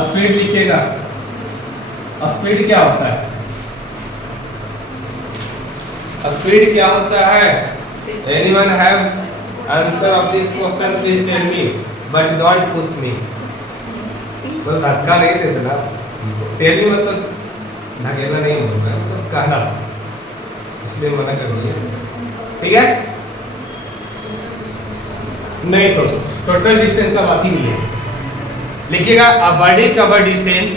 Speed लिखिएगा। Speed क्या होता है? स्पीड क्या होता है? Anyone have answer of this question please tell me but don't push me. मतलब धक्का नहीं देते ना, टेल मी मतलब धकेलना नहीं होता है, मतलब कहना, इसलिए मना कर दिया। ठीक है, नहीं तो टोटल डिस्टेंस का बात ही नहीं है। लिखिएगा a body cover distance,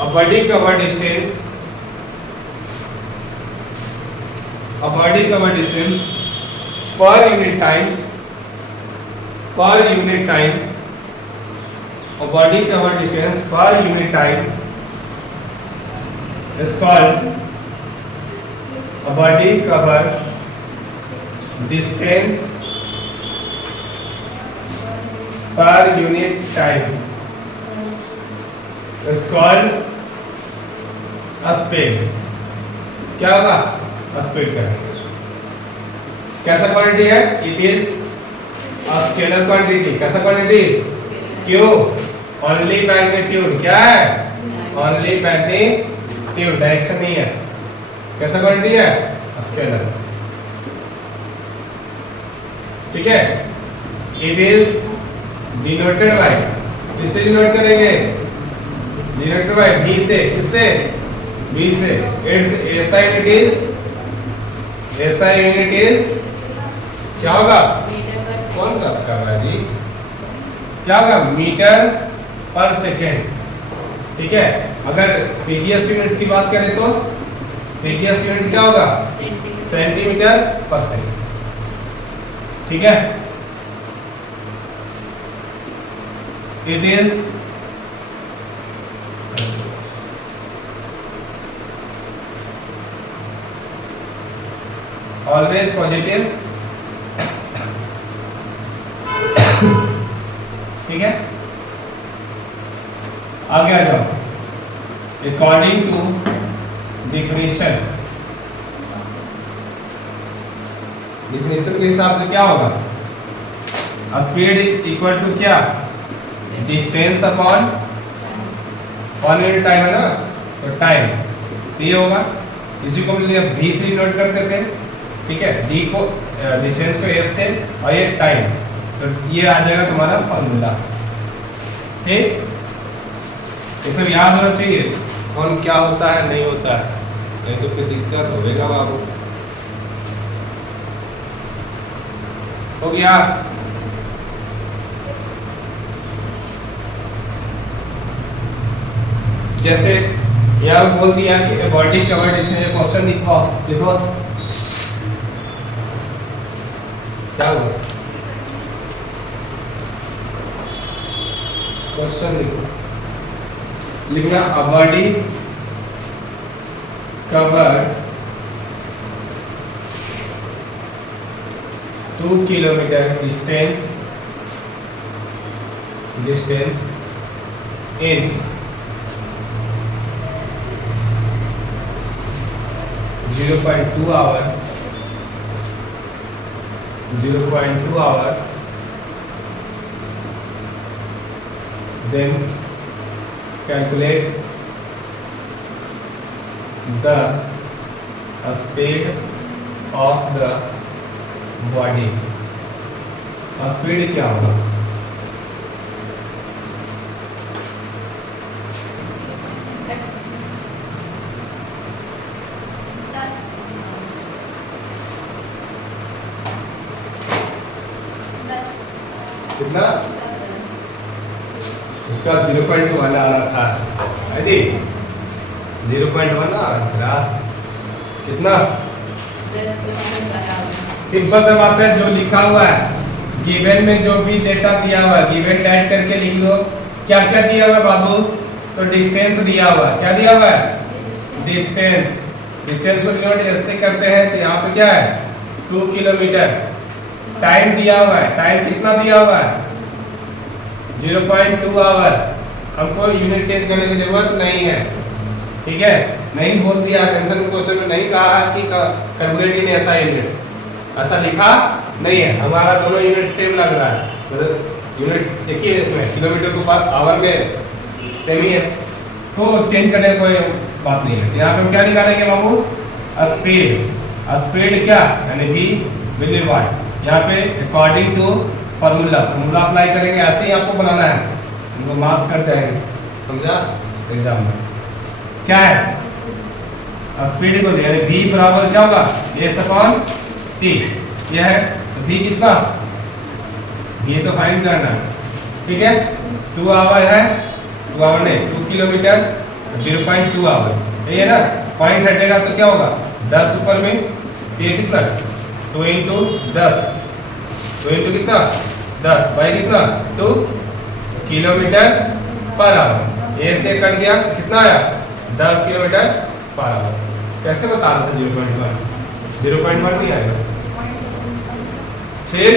a body cover distance, a body cover distance per unit time, per unit time, a body cover distance per unit time is called a body cover distance per unit time is called a speed। क्या होगा? Speed करेंगे। कैसा quantity है? It is a scalar quantity. कैसा quantity? क्यों? Only magnitude. क्या है? Only magnitude, direction नहीं है। कैसा क्वांटिटी है? स्केलर। ठीक है, इट इज डिनोटेड बाय, किससे डिनोट करेंगे? डिनोटेड बाय v से। किससे? v से। It's SI unit is, SI unit is क्या होगा? कौन सा कर रहा है जी? क्या होगा? मीटर पर सेकेंड। ठीक है, अगर CGS यूनिट्स की बात करें तो CGS यूनिट क्या होगा? सेंटीमीटर पर सेकेंड। ठीक है, इट इज ऑलवेज पॉजिटिव। ठीक है, आगे आ जाओ। अकॉर्डिंग टू डिफिनीशन, डिफिनीशन के हिसाब से क्या होगा? स्पीड इक्वल टू क्या? डिस्टेंस अपॉन यूनिट टाइम है ना, तो टाइम ये होगा। इसी को हम v से नोट करते थे। ठीक है, d को डिस्टेंस को s से और ये टाइम, तो ये आ जाएगा तुम्हारा फॉर्मूला। ठीक, ये सब याद होना चाहिए कौन क्या होता है नहीं होता है, नहीं तो फिर दिक्कत होगा बाबू। हो गया? जैसे यहाँ बोल दिया कि बॉडी कवर डिस्टेंस, क्वेश्चन लिखो, देखो क्या हुआ? क्वेश्चन लिखो, लिखना a body cover 2 kilometre distance in 0.2 hour, 0.2 hour, then calculate the speed of the body। Speed क्या होगा? कितना? उसका 0.1 आ रहा था है जी, 0.1 आ रहा। कितना? सिंपल सा बात है, जो लिखा हुआ है गिवन में, जो भी डेटा दिया हुआ है गिवन टाइप करके लिख लो। क्या क्या दिया हुआ है बाबू? तो डिस्टेंस दिया हुआ है। क्या दिया हुआ है? डिस्टेंस। डिस्टेंस को डिनोट ऐसे करते हैं, तो यहाँ पे क्या है? 2 किलोमीटर। टाइम दिया हुआ है, टाइम कितना दिया हुआ है? 0.2 आवर। हमको यूनिट चेंज करने की जरूरत नहीं है। ठीक है, नहीं बोल दिया टेंशन क्वेश्चन में, नहीं कहा कि कैलकुलेट इन SI यूनिट्स, ऐसा लिखा नहीं है। हमारा दोनों यूनिट सेम लग रहा है, मतलब यूनिट्स देखिए, किलोमीटर को पर आवर में सेम ही है, तो चेंज करने का कोई बात नहीं है। यहाँ पे हम क्या निकालेंगे बाबू, स्पीड। स्पीड क्या यानी v विद वाट। यहाँ पे अकॉर्डिंग टू फॉर्मूला अप्लाई करेंगे, ऐसे ही आपको बनाना है, इनको मार्क्स कर जाएंगे, समझा एग्जाम में। क्या है स्पीड को यानी v बराबर क्या होगा, s/t। यह है तो v कितना, ये तो फाइंड करना है, ठीक है। 2 आवर है, 2 आवर नहीं 2 किलोमीटर 0.2 आवर, ये है ना। पॉइंट हटेगा तो क्या होगा 10 ऊपर में, ये कितना 2 इंटू 10, 2 इंटू कितना 10 बाई कितना 2 किलोमीटर पर आवर। ए से कट गया कितना आया 10 किलोमीटर पर आवर। कैसे बता रहा था 0.1, 0.1 नहीं आएगा। ठीक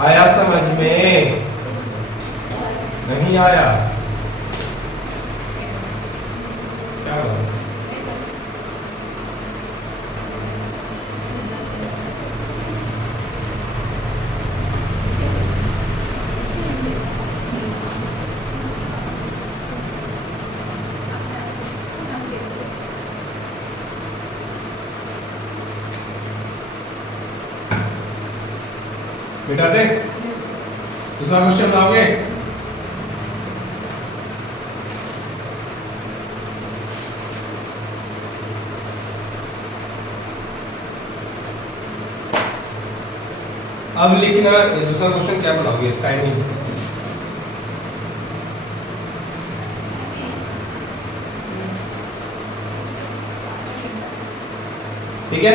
आया समझ में, नहीं आया क्या हुआ? बेटा दे दूसरा क्वेश्चन लाओगे। अब लिखना दूसरा क्वेश्चन क्या बनाओगे, टाइमिंग। ठीक है,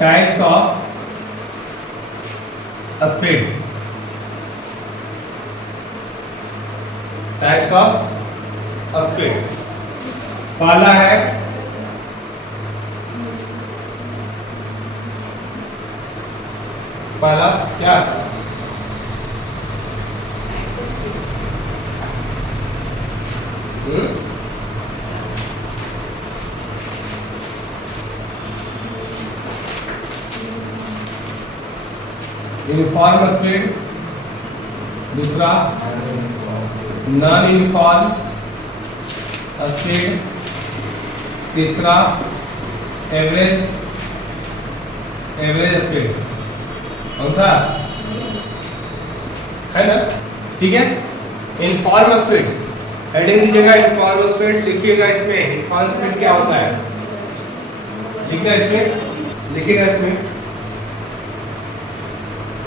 types of speed, types of speed. पहला है पहला क्या, यूनिफॉर्म स्पीड, दूसरा नॉन यूनिफॉर्म स्पीड, तीसरा एवरेज स्पीड। कौन सा है ना, ठीक है। इनफॉर्म स्पीड हेडिंग दीजिएगा, इनफॉर्म स्पीड लिखिएगा। इसमें इनफॉर्म स्पीड क्या होता है लिखना, इसमें लिखिएगा इसमें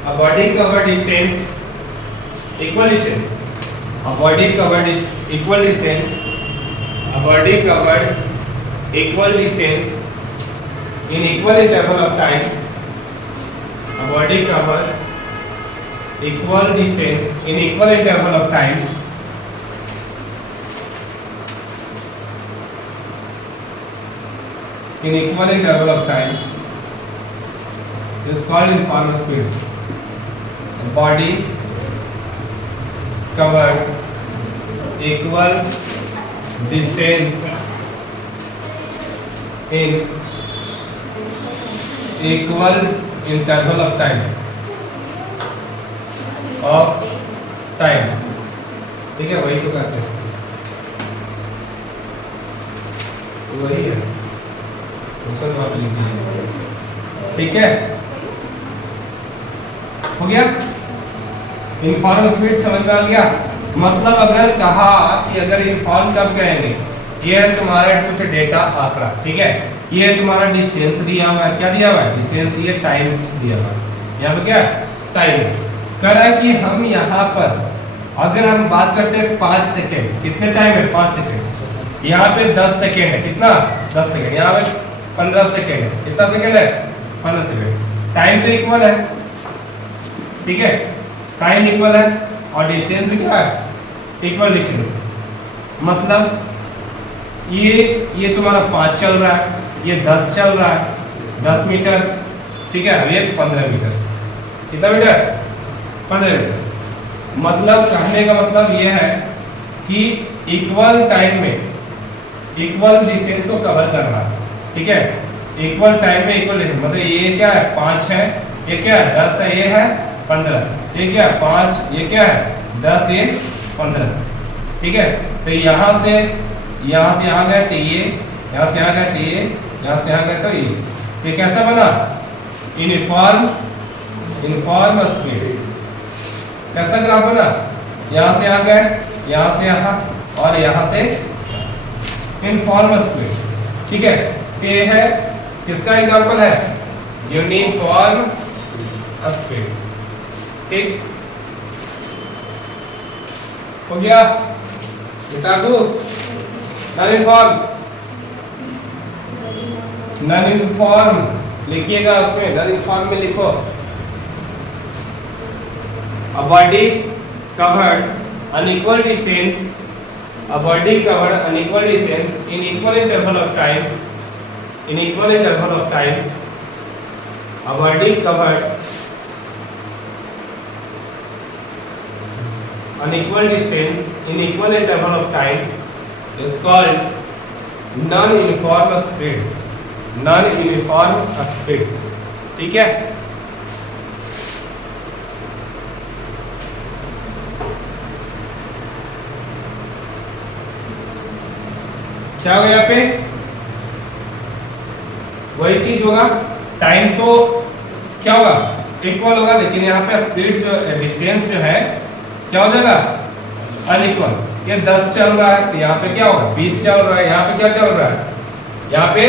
a body covered distance equal distance, a body covered equal distance, a body covered equal distance in equal interval of time, a body covered equal distance in equal interval of time in equal interval of time is called uniform speed. Body covered equal distance in equal interval of time ठीक है, वही तो करते हैं, वही है question आप लिख दीजिए। ठीक है, हो गया। इनफॉर्म स्पीड समझ में आ गया। मतलब अगर कहा कि अगर इनफॉर्म कब कहेंगे, ये है तुम्हारा कुछ डेटा आंकड़ा, ठीक है, ये है तुम्हारा डिस्टेंस दिया हुआ है, क्या दिया हुआ है डिस्टेंस, ये टाइम दिया हुआ है। यहाँ पे क्या टाइम कह रहा है कि हम यहाँ पर अगर हम बात करते हैं 5 सेकेंड, कितने टाइम है 5 सेकेंड, यहाँ पे 10 सेकेंड है, कितना 10 सेकेंड, यहाँ पे 15 सेकेंड है, कितना सेकेंड है 15 सेकेंड। टाइम तो इक्वल है, ठीक है, टाइम इक्वल है और डिस्टेंस भी क्या है इक्वल डिस्टेंस। मतलब ये तुम्हारा 5 चल रहा है, ये 10 चल रहा है, 10 मीटर, ठीक है, ये 15 मीटर, कितना मीटर 15 मीटर। मतलब कहने का मतलब ये है कि इक्वल टाइम में इक्वल डिस्टेंस को कवर करना, ठीक है, इक्वल टाइम में इक्वल डिस्टेंस। मतलब ये क्या है 5 है, ये क्या है 10 है, ये है 15, ये क्या 5, ये क्या है 10, ये 15। ठीक है, तो यहाँ से यहाँ गए तो ये, यहाँ से यहाँ गए तो ये, यहाँ से यहाँ गए तो ये कैसा बना यूनिफॉर्म स्पीड। कैसा ग्राफ बना, यहाँ से यहाँ गए, यहाँ से यहाँ और यहाँ से यूनिफॉर्म स्पीड। ठीक है, ये है किसका एग्जांपल है, यूनिफॉर्म स्पीड। ठीक हो गया बेटा को। नॉन यूनिफॉर्म लिखिएगा, उसमें नॉन यूनिफॉर्म में लिखो a body covered unequal distance, a body covered unequal distance in equal interval of time, in equal interval of time, a body covered unequal distance in equal interval of time is called non-uniform speed, non-uniform speed। ठीक है, क्या होगा यहाँ पे, वही चीज होगा, time तो क्या होगा इक्वल होगा, लेकिन यहाँ पे स्पीड जो डिस्टेंस जो है क्या हो जाएगा अनइक्वल। ये 10 चल रहा है तो यहाँ पे क्या होगा 20 चल रहा है, यहाँ पे क्या चल रहा है, यहाँ पे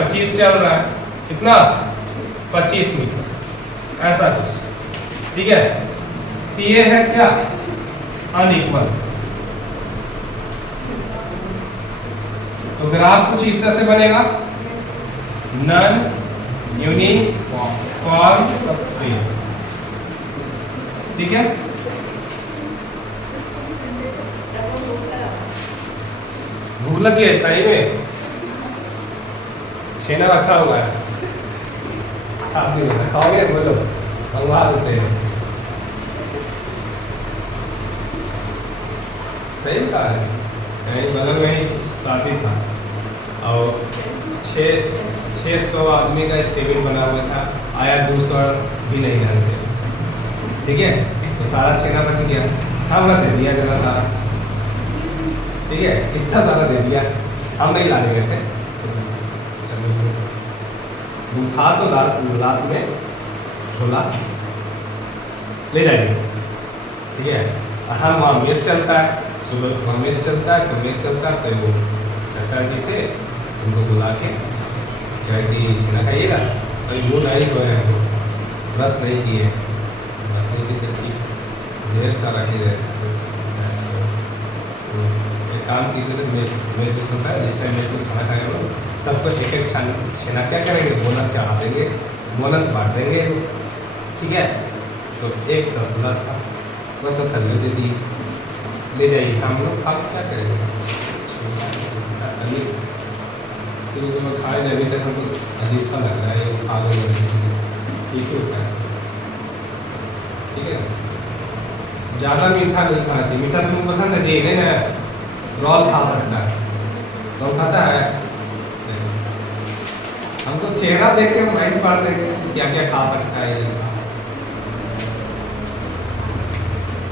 25 चल रहा है, कितना 25 मीटर ऐसा कुछ। ठीक है, तो ये है क्या अनइक्वल। तो ग्राफ कुछ इस तरह से बनेगा, नॉन यूनिफॉर्म स्पीड। ठीक है, भूख लगी है इतना ही में छेना रखा हुआ है, आप नहीं खाओगे, बोलो मंगवा देते हैं। सही कहा है, कहीं बगल में ही शादी था और 600 आदमी का स्टेबिल बना हुआ था, आया 200 भी नहीं ढंग से। ठीक है, तो सारा छेना बच गया, हमने दे दिया जरा सारा। ठीक है, इतना सारा दे दिया, हम नहीं लाने गए थे, था तो रात में छोला ले जाएंगे। ठीक है, हम वहाँ मेस चलता है, सुबह वहाँ मेस चलता है, तो मेस चलता है तो वो चाचा जी थे, उनको बुला के क्या कि छेना खाइएगा, और वो नहीं तो है, ब्रश नहीं किए, ब्रश नहीं की तो ढेर सारा चीज़ है। एक काम कीजिए, मेस चलता है, जिस टाइम मेस में खाना खाएगा लोग सबको एक एक छेना क्या करेंगे, बोनस चढ़ा देंगे, बोनस बांट देंगे। ठीक है, तो एक 10,000 था, वो तो सल्ले दे दी, ले जाइए, हम लोग खा क्या करेंगे, अभी शुरू से मैं खाए अभी तक हमको अजीब सा लग रहा है, ये खा लो ठीक होता है। ठीक है, ज़्यादा मीठा नहीं खाना चाहिए, मीठा तुमको पसंद है नहीं ना, रोल खा सकता है, रोल खाता है। हम तो चेहरा देख के माइंड पढ़ देंगे क्या क्या खा सकता है,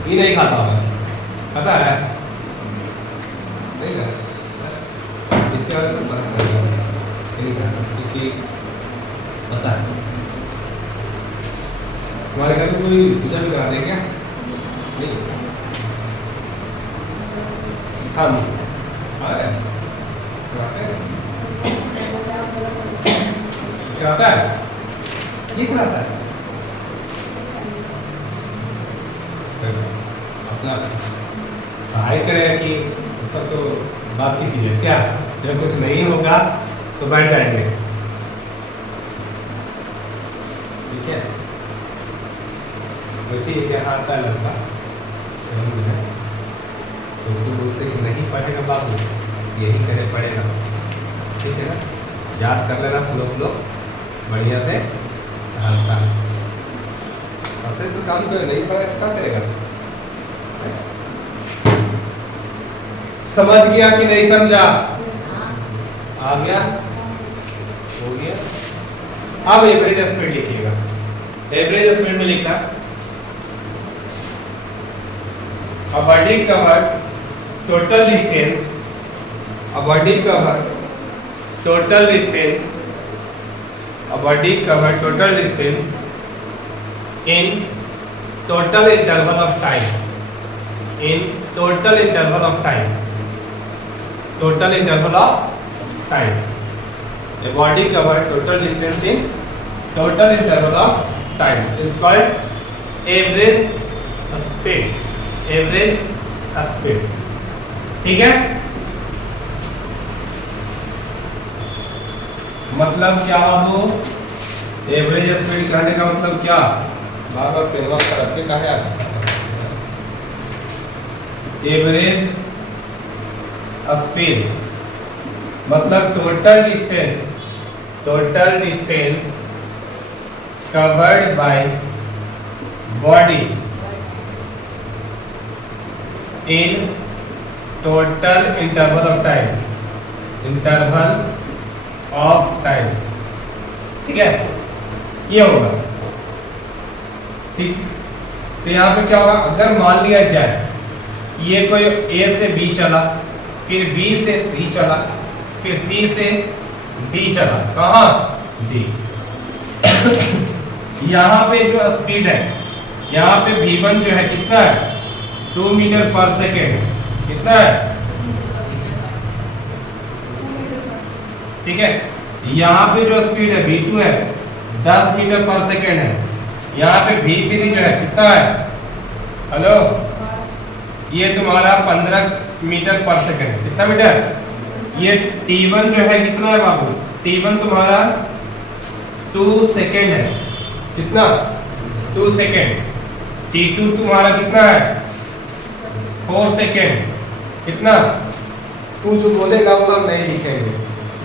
ये नहीं खाता होगा, पता है नहीं खाता, इसके बारे में पता चल जाएगा नहीं खाता, क्योंकि पता है। तुम्हारे घर में कोई पूजा भी करा दे क्या, नहीं हम कराता है, ये कराता है अपना पढ़ाई करेगा कि सब, तो बात की चीज़ है क्या, जब कुछ नहीं होगा तो बैठ जाएंगे। ठीक है, वैसे ही क्या आता है लड़का समझ है, तो उसको बोलते कि नहीं पढ़ेगा बाबू, यही करे पढ़ेगा। ठीक है ना, याद कर लेना श्लोक लोग बढ़िया से रास्ता, ऐसे से काम करे, नहीं पढ़ेगा क्या करेगा। समझ गया कि नहीं समझा, आ गया, हो गया। अब एवरेज स्पीड लिखिएगा, एवरेज स्पीड में लिखना, a body covered total distance, a body covered total distance, a body covered total distance in total interval of time, in total interval of time, total interval of time, a body covered total distance in total interval of time is called average speed, average speed. ठीक है, मतलब क्या बाबू, average speed कहने का मतलब क्या, बार बार पेनवा रख के कहा यार, एवरेज स्पीड मतलब total distance covered by body in total interval of time, ठीक है, ये होगा। ठीक, तो यहाँ पे क्या होगा, अगर मान लिया जाए ये कोई A से B चला, फिर B से C चला, फिर C से D चला, कहाँ D। यहाँ पे जो स्पीड है, यहाँ पे V1 जो है कितना है, 2 मीटर पर सेकेंड, कितना है, ठीक है। यहाँ पे जो स्पीड है V2 है 10 मीटर पर सेकेंड है, यहाँ पे V3 जो है कितना है, हेलो, ये तुम्हारा 15 मीटर पर सेकेंड, कितना मीटर, ये T1 जो है कितना है बाबू, T1 तुम्हारा 2 सेकेंड है, कितना 2 सेकेंड, T2 तुम्हारा कितना है 4 सेकेंड, कितना, तू जो बोलेगा वो हम नहीं लिखेंगे,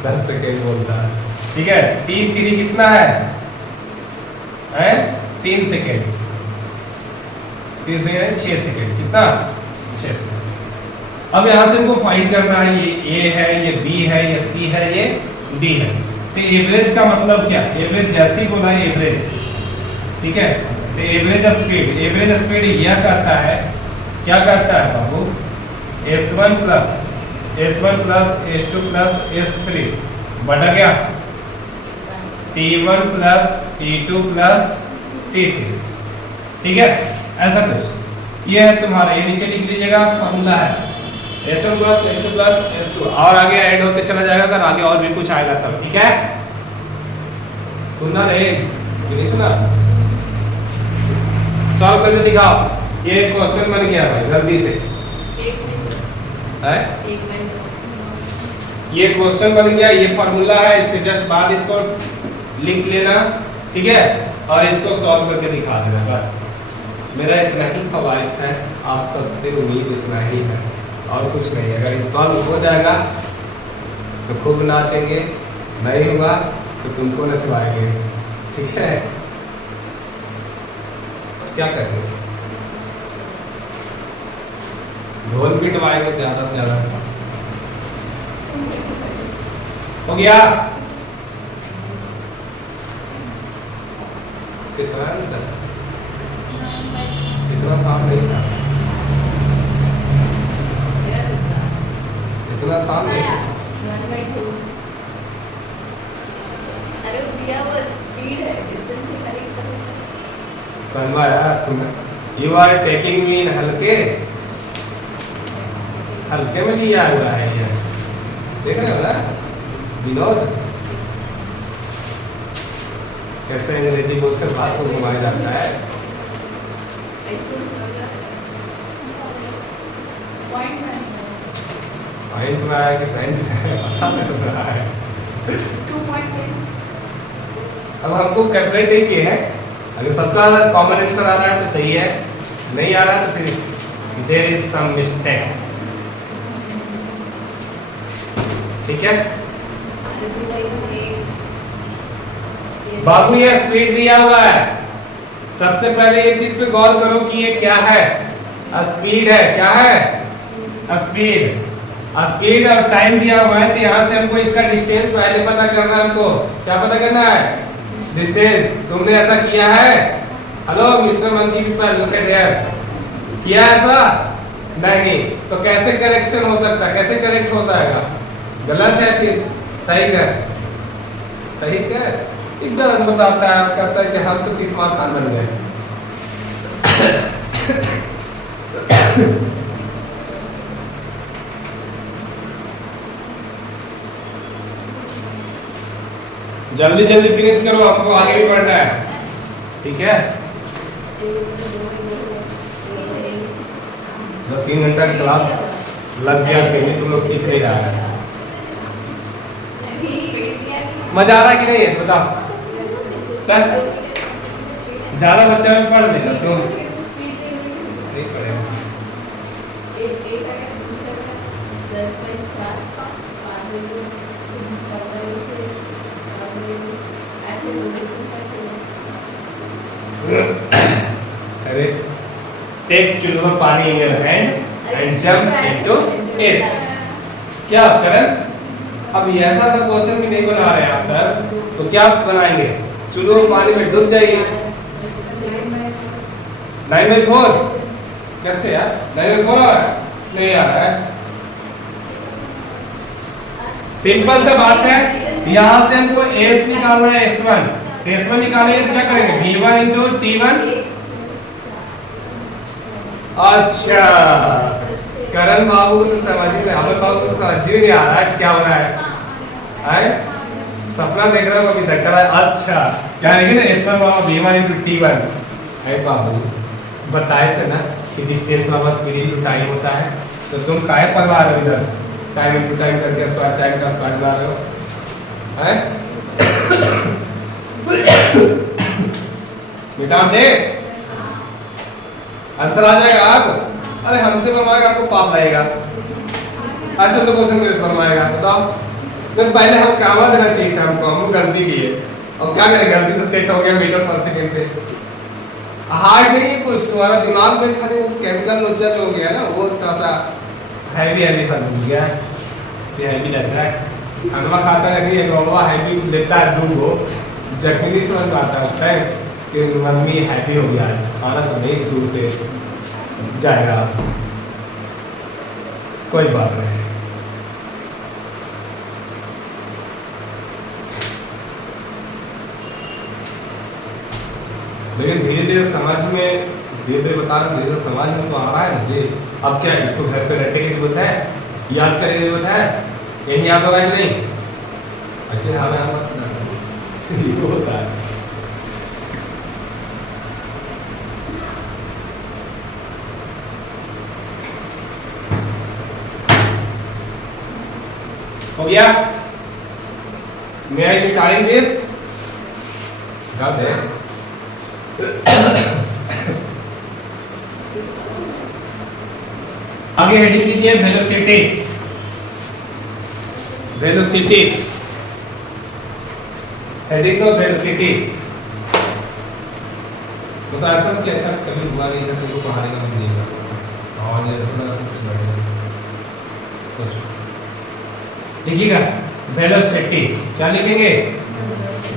10 सेकेंड बोलता है, ठीक है। T3 कितना है 3 सेकेंड, 3 सेकेंड 6 सेकेंड, कितना 6 सेकेंड। अब यहाँ से हमको फाइंड करना है, ये A है, ये B है, ये C है, ये D है। तो एवरेज का मतलब क्या, एवरेज जैसे ही बोला है एवरेज, ठीक है। तो एवरेज स्पीड यह कहता है, क्या कहता है बाबू, S1 plus S2 plus S3 बटा क्या T1 plus T2 plus T3, ठीक है, ऐसा कुछ। ये है तुम्हारा, ये नीचे लिख लीजिएगा, फॉर्मूला है S1 plus S2 plus S2, और आगे ऐड होते चला जाएगा, अगर आगे और भी कुछ आएगा तब, ठीक है। सुनना रहे कि नहीं सुना, सॉल्व करके दिखाओ। ये क्वेश्चन बन गया भाई, जल्दी से, ये क्वेश्चन बन गया, ये फॉर्मूला है, इसके जस्ट बाद इसको लिख लेना, ठीक है, और इसको सॉल्व करके दिखा देना, बस। मेरा इतना ही ख्वाहिश है, आप सबसे उम्मीद इतना ही है, और कुछ नहीं। अगर ये सॉल्व हो जाएगा तो खूब नाचेंगे, नहीं हुआ तो तुमको नचवाएंगे, ठीक है। क्या करेंगे, ढोल पिटवाएंगे ज्यादा से ज्यादा। हो गया, कितना आंसर, इतना आसान नहीं था, इतना आसान नहीं था। अरे दिया वो स्पीड है, डिस्टेंस से करेक्ट कर। सनवा यार, तुम यू आर टेकिंग मी इन हल्के में लिया हुआ है ये, देख रहे हो ना विनोद, कैसे अंग्रेजी बोलकर बात को घुमाया जाता है। पॉइंट में आया कि पॉइंट पता चल रहा है। 2.10 अब हमको कैलकुलेट ही किए हैं, अगर सबका कॉमन आंसर आ रहा है तो सही है, नहीं आ रहा है तो फिर देयर इज सम मिस्टेक, ठीक है बाबू। ये स्पीड दिया हुआ है, सबसे पहले ये चीज पे गौर करो कि ये क्या है, स्पीड है, क्या है स्पीड, स्पीड और टाइम दिया हुआ है। तो यहाँ से हमको इसका डिस्टेंस पहले पता करना है, हमको क्या पता करना है, डिस्टेंस। तुमने ऐसा किया है? Hello mister monkey people, look at here. किया ऐसा? नहीं। तो कैसे करेक्शन हो सकता है, कैसे करेक्ट हो जाएगा? गलत है फिर। सही कर, सही कर। एकदम बताता है, कहता है कि हम तो किस्मत खान बन गए। जल्दी जल्दी फिनिश करो, हमको आगे भी बढ़ना है, ठीक है? 3 घंटा की क्लास लग गया, फिर भी तुम लोग सीख नहीं रहा है। मजा आ रहा है कि नहीं है बताओ? ज्यादा बच्चा में पढ़ लेगा, क्यों नहीं पढ़ेगा? अरे टेक चुल्लू पानी in your hand and jump into it. क्या करण? अब ये ऐसा सा क्वेश्चन भी नहीं बना रहे हैं आप सर, तो क्या बनाएंगे? चुल्लू पानी में डूब जाइए। 9/4 कैसे यार? 9/4 आ रहा है? नहीं आ रहा है। सिंपल सा बात है, यहाँ से हमको S निकालना है, S1। S1 निकालने के क्या करेंगे? V1 into T1। अच्छा, करण बाबू तो समझ में, अमन बाबू तो समझ ही नहीं आ रहा है क्या हो रहा है? सपना देख रहा हूँ अभी तक रहा है। अच्छा क्या लिखे ना, S1 बाबा V1 into T1। है बाबू बताए थे ना कि डिस्टेंस वाला स्पीड इनटू टाइम होता है, तो तुम काहे पढ़वा रहे हो इधर? टाइम इनटू टाइम करके स्क्वायर टाइम का स्क्वायर बना रहे हो, हैं? बेटा दे आंसर आ जाएगा आप? अरे हमसे बनवाएगा आपको पाप लगेगा, ऐसे तो क्वेश्चन कैसे बनवाएगा बताओ? तो पहले हम कामा देना चाहिए था हमको, हम गलती की है। अब क्या करें, गलती से सेट हो गया मीटर पर सेकंड पे। हार्ड नहीं है कुछ, तुम्हारा दिमाग में खाली वो केमिकल लोचर हो गया ना, वो थोड़ा सा हैवी हैवी सा हो गया, ये हैवी लग रहा है। खाना खाता है कि रोवा हैवी लेता है दूध हो, जखनी समझ में आता है उस टाइम कि मम्मी हैप्पी हो गया आज, खाना तो नहीं दूर से जाएगा। कोई बात नहीं। लेकिन धीरे धीरे समझ में, धीरे धीरे बता रहा हूँ, धीरे धीरे समझ में तो आ रहा है ना जी। अब क्या इसको घर पे रटने की जरूरत है, याद करने की जरूरत है? यही याद होगा कि नहीं? ऐसे हमें होता है। हो गया? May I be tying this? got it? आगे हेडिंग दीजिए वेलोसिटी। वेलोसिटी हेडिंग तो वेलोसिटी। तो ऐसा कैसा कभी हुआ नहीं था, तुमको पढ़ाने का मन नहीं था और ये थोड़ा कुछ बढ़िया सोचो। लिखिएगा वेलोसिटी, क्या लिखेंगे?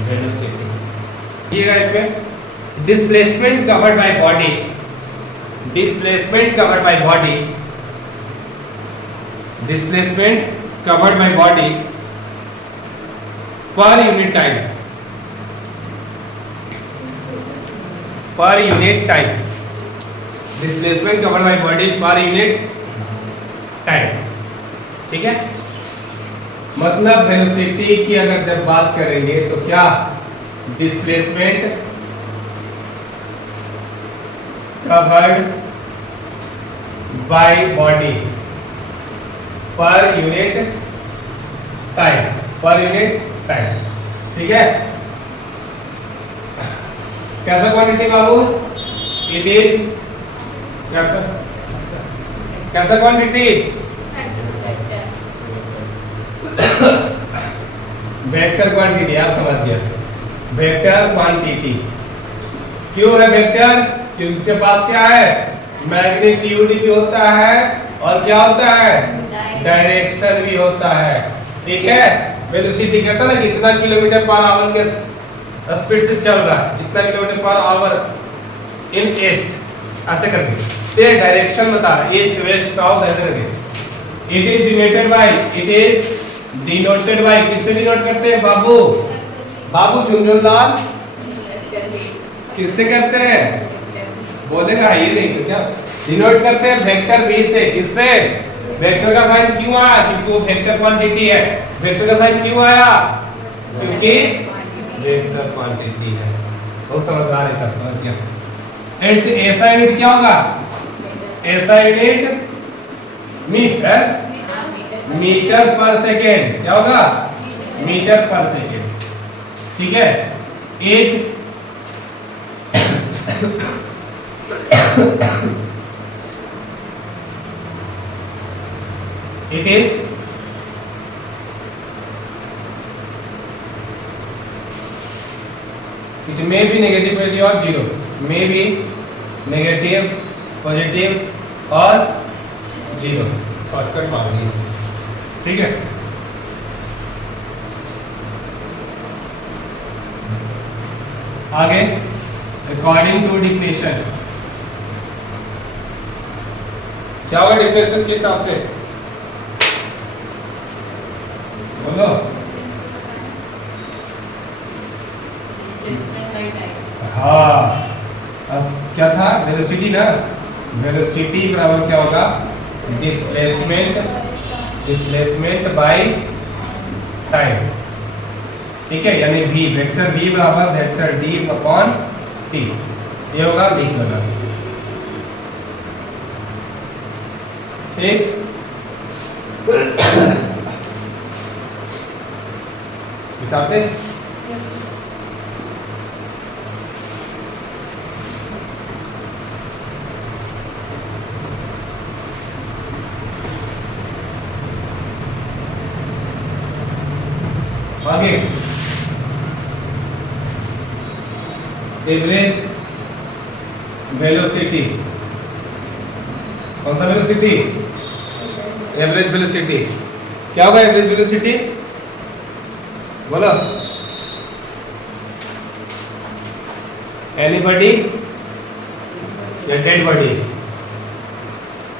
वेलोसिटी। लिखिएगा इसमें displacement covered by body, displacement covered by body, displacement covered by body per unit time, per unit time, displacement covered by body per unit time. ठीक है, मतलब वेलोसिटी की अगर जब बात करेंगे तो क्या displacement covered by body per unit time, per unit time. ठीक है, कैसा क्वांटिटी बाबू? इट इज कैसा, कैसा क्वांटिटी? वेक्टर क्वांटिटी, आप समझ गया, वेक्टर क्वांटिटी। क्यों है वेक्टर? क्योंकि उसके पास क्या है? मैग्नीट्यूड भी होता है और क्या होता है? डायरेक्शन भी होता है। ठीक है, वेलोसिटी कहता है ना कितना किलोमीटर पर आवर के स्पीड से चल रहा है, इतना किलोमीटर पर आवर इन ईस्ट, ऐसे करके ते डायरेक्शन बता रहा है, ईस्ट वेस्ट साउथ ऐसे करके। It is denoted by, it is denoted by, किससे डिनोट करते हैं बाबू? बाबू झुनझुनलाल किससे करते हैं? बोलेगा ये नहीं तो क्या? डिनोट करते हैं वेक्टर बी से, किससे? वेक्टर का साइन क्यों आया? क्योंकि वो वेक्टर क्वांटिटी है। वेक्टर का साइन क्यों आया? क्योंकि वेक्टर क्वांटिटी है। बहुत समझदार है सब, समझ गया। एंड से ऐसा यूनिट क्या होगा? ऐसा यूनिट मीटर, मीटर पर सेकेंड। क्या होगा? मीटर पर सेकेंड, ठीक है। 8 it is it may be negative value or zero, may be negative, positive और जीरो। शॉर्टकट मार दी, ठीक है। आगे अकॉर्डिंग टू डिफिनेशन, क्या होगा डिफिनेशन के हिसाब से? बोलो। हाँ, क्या था? वेलोसिटी ना, वेलोसिटी बराबर क्या होगा? डिस्प्लेसमेंट, डिस्प्लेसमेंट बाय टाइम, ठीक है। यानी v, वेक्टर v बराबर वेक्टर d अपॉन t, ये होगा लिख लेना, ठीक। बताते आगे। एवरेज वेलोसिटी, कौन सा वेलोसिटी? Average velocity. क्या होगा एवरेज वेलोसिटी? बोलो। एनीबॉडी या डेड बॉडी?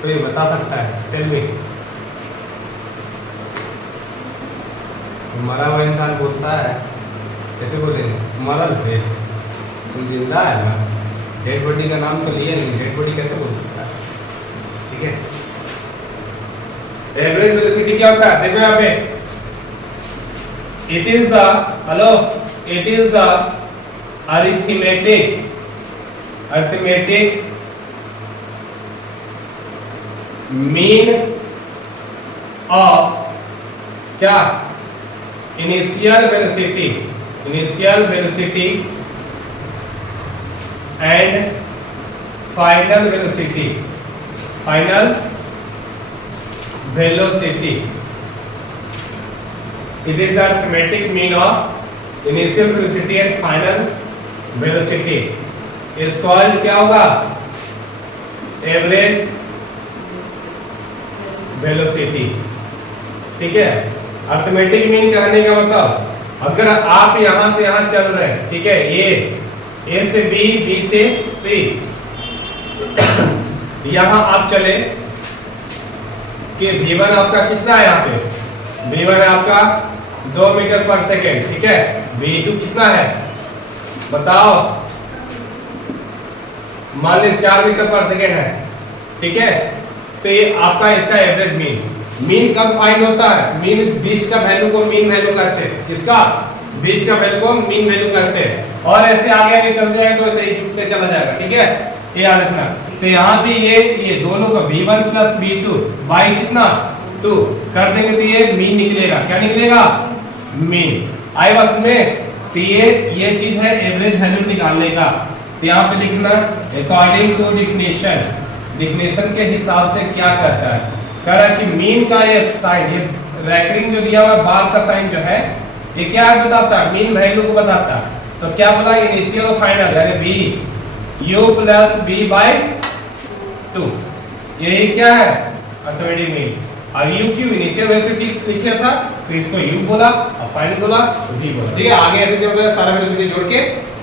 कोई बता सकता है? Tell me. मरा हुआ इंसान बोलता है, कैसे बोलेंगे? मरल है, तुम जिंदा है ना, डेड बॉडी का नाम तो लिया नहीं, डेड बॉडी कैसे बोल सकता है? ठीक है। एवरेज वेलोसिटी क्या होता है? देखो यहाँ पे, it is the, hello, it is the arithmetic, arithmetic mean of क्या? Initial velocity, initial velocity and final velocity, final velocity. It is the arithmetic mean of initial velocity and final velocity is called क्या होगा? Average velocity, ठीक है। Arithmetic mean कहने का मतलब, अगर आप यहां से यहां चल रहे हैं, ठीक है, ए से बी, बी से सी, यहां आप चले कि v1 आपका कितना है? यहाँ पे v1 है आपका 2 मीटर पर सेकेंड, ठीक है। v2 कितना है बताओ? मान लीजिए 4 मीटर पर सेकेंड है, ठीक है। तो ये आपका इसका एवरेज मीन, मीन कब फाइंड होता है? मीन बीच का वैल्यू को मीन वैल्यू कहते हैं, किसका? बीच का वैल्यू को मीन वैल्यू कहते हैं। और ऐसे आगे आगे चल जाएगा तो ऐसे ही जुड़ते चला जाएगा, ठीक है, ये याद रखना। तो यहाँ पे ये दोनों का v1 प्लस v2 बाई कितना? 2 कर देंगे तो ये मीन निकलेगा। क्या निकलेगा? मीन। आई बस में तो ये चीज है एवरेज वैल्यू निकालने का। तो यहाँ पे लिखना अकॉर्डिंग टू डिफिनेशन, डिफिनेशन के हिसाब से क्या कहता है? कह रहा है कि मीन का ये साइन, ये रैकरिंग जो दिया हुआ बार का साइन जो है, ये क्या बताता है? मीन वैल्यू को बताता है। तो क्या बोला? इनिशियल और फाइनल, यानी B U plus B by 2, यही क्या है? Arithmetic mean. और u की इनिशियल वेलोसिटी लिखा था, तो इसको u बोला और फाइनल बोला तो v बोला। ठीक है, आगे ऐसे जब सारा वेलोसिटी जोड़ के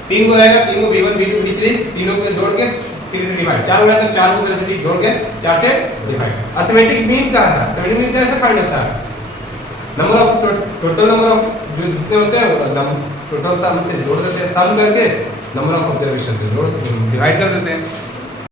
3 को जाएगा, 3 को v1 v2 v3 तीनों को जोड़ के 3 से डिवाइड, 4 हो जाएगा तो 4 को वेलोसिटी जोड़ के 4 से डिवाइड। अर्थमेटिक मीन क्या है? अर्थमेटिक मीन कैसे फाइंड होता है? Number of total number of जो जितने होते हैं टोटल सम से जोड़ देते हैं, सम करके नंबर ऑफ ऑब्जर्वेशन से जोड़ डिवाइड कर देते हैं।